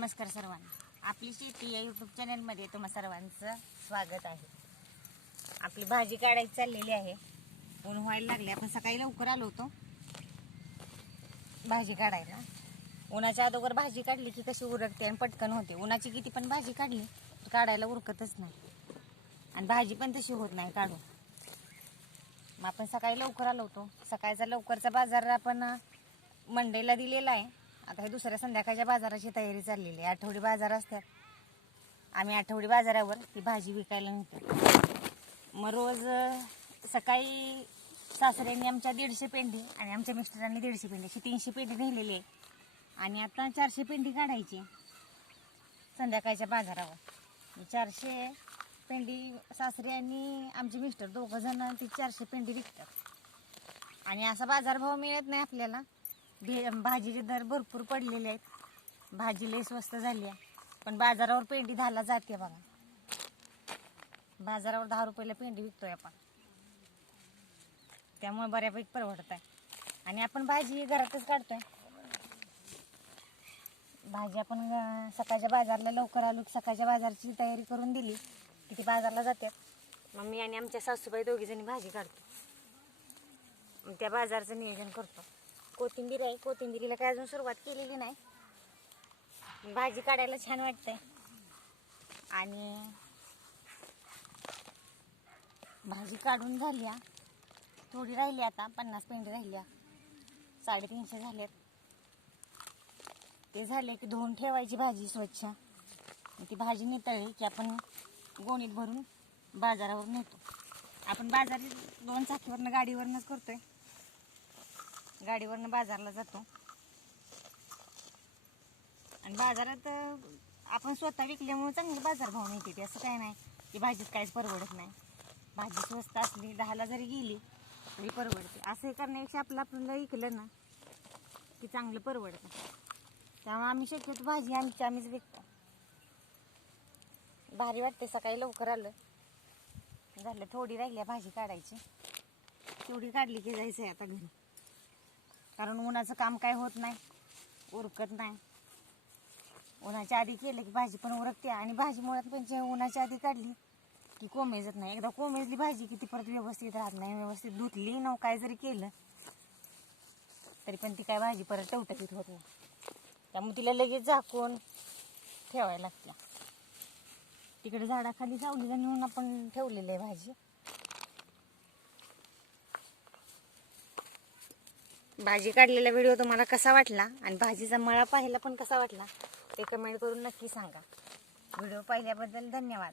नमस्कार सर्वांना. आपली शेती या यूट्यूब चॅनलमध्ये तुम्हा सर्वांचं स्वागत आहे. आपली भाजी काढायची चाललेली आहे. ऊन व्हायला लागले आपण सकाळी लवकर आलो होतो. भाजी काढायला. उन्हाच्या अगोदर भाजी काढली की कशी उरकते आणि पटकन होते. उन्हाची किती पण भाजी काढली तर काढायला उरकतच नाही. आणि भाजी पण तशी होत नाही काढून. मग आपण सकाळी लवकर आलो होतो. सकाळचा लवकरचा बाजार आपण मंडईला दिलेला आहे. आता हे दुसऱ्या संध्याकाळच्या बाजाराची तयारी चाललेली आहे. आठवडी बाजार असतात. आम्ही आठवडी बाजारावर ती भाजी विकायला नेतो मग रोज सकाळी सासऱ्यांनी आमच्या दीडशे पेंडी आणि आमच्या मिस्टरांनी दीडशे पेंडी अशी तीनशे पेंडी नेलेली आहे आणि आता चारशे पेंडी काढायची संध्याकाळच्या बाजारावर. चारशे पेंडी सासरे आणि आमचे मिस्टर दोघं जण ती चारशे पेंडी विकतात. आणि असा बाजारभाव मिळत नाही आपल्याला. भे भाजीचे दर भरपूर पडलेले आहेत. भाजी लई स्वस्त झाली आहे. पण बाजारावर पेंडी दहाला जाते बघा. बाजारावर दहा रुपयाला पेंडी विकतोय आपण. त्यामुळे बऱ्यापैकी परवडत आहे आणि आपण भाजी घरातच काढतोय. भाजी आपण सकाळच्या बाजारला लवकर आलो की सकाळच्या बाजारची तयारी करून दिली की ती बाजारला जातात मग मी आणि आमच्या सासूबाई दोघी जणी भाजी काढतो मग त्या बाजारचं नियोजन करतो. कोथिंबीर आहे. कोथिंबीरीला काय अजून सुरुवात केलेली नाही. भाजी काढायला छान वाटतंय. आणि भाजी काढून झाली थोडी राहिली आता पन्नास पेंडी राहिल्या. साडेतीनशे झाल्यात. ते झाले की धुवून ठेवायची भाजी स्वच्छ. ती भाजी नितळली की आपण गोणीत भरून बाजारावर नेतो. आपण बाजार दोन चाकीवरनं गाडीवरनंच करतोय. गाडीवरनं बाजारला जातो. आणि बाजारात आपण स्वतः विकल्यामुळे चांगले बाजारभाव मिळते ते असं काय नाही की भाजीत काहीच परवडत नाही. भाजी स्वस्त असली दहाला जरी गेली तरी परवडते. असं हे करण्यापेक्षा आपलं आपल्याला विकलं ना की चांगलं परवडतं. त्यामुळे आम्ही शक्यतो भाजी आमची आम्हीच विकतो. भारी वाटते सकाळी लवकर आलं. झालं थोडी राहिली आहे भाजी काढायची. तेवढी काढली की जायचं आहे आता घरी. कारण उन्हाचं काम काय होत नाही. उरकत नाही. उन्हाच्या आधी केलं की भाजी पण उरकते आणि भाजी मुळात पण जे उन्हाच्या आधी काढली की कोमेजत नाही. एकदा कोमेजली भाजी की ती परत व्यवस्थित राहत नाही व्यवस्थित धुतली नव काय जरी केलं तरी पण ती काय भाजी परत टवटकीत होत नाही. त्यामुळे तिला लगेच झाकून ठेवायला लागते तिकडे झाडाखाली सावलीला नेऊन आपण ठेवलेली आहे भाजी. भाजी काढलेला व्हिडिओ तुम्हाला कसा वाटला आणि भाजीचा मळा पाहायला पण कसा वाटला ते कमेंट करून नक्की सांगा. व्हिडिओ पाहिल्याबद्दल धन्यवाद.